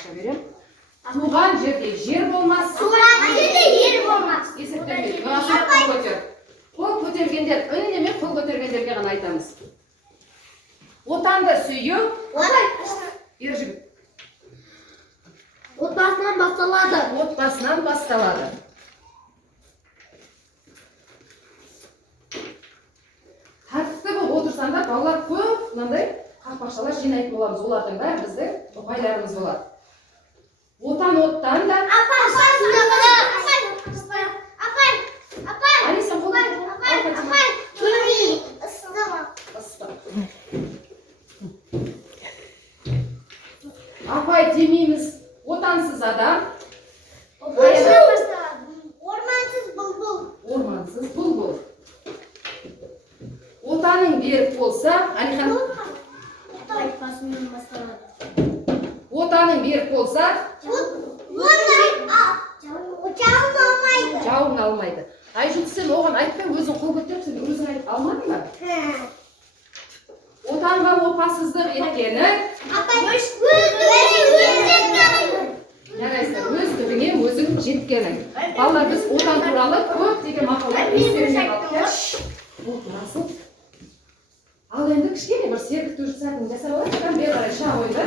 ақша берем. Туған жерде жер болмас. Туған жерде жер болмас. Есептемейді. Мынасы қол көтер. Қол көтергендер, үнемі қол көтергендерге ғана айтамыз. Отанды сүю. Ер жігіт. Отбасынан басталады. Отбасынан басталады. Тәртіпті болып отырсаңдар, балалар көп мынандай қақпақшалар жинайтын боламыз. Олардың бәрі біздің ұпайларымыз болады. Отан оттан да. Алиса, апай демейміз. Отансыз адам. Ормансыз бұлбұл. Ормансыз бұлбұл. Отаның берік болса, Алихан. Отбасынан басталады. Отаның берік болса, Жауын алмайды. жауын алмайды. Айжүт, сен оған айтпай, өзің қол көтеріп, сен өзің айтып алмадың ба? Отанға опасыздық еткені, жарайсың, өздігіңе өзің жеткенің. Балалар, біз отан туралы көп деген мақалдар естеріне қалдық. Ол турасы. Ал енді кішкене бір сергіту жасатын жасап алайық. Бері қарай шақ ойда.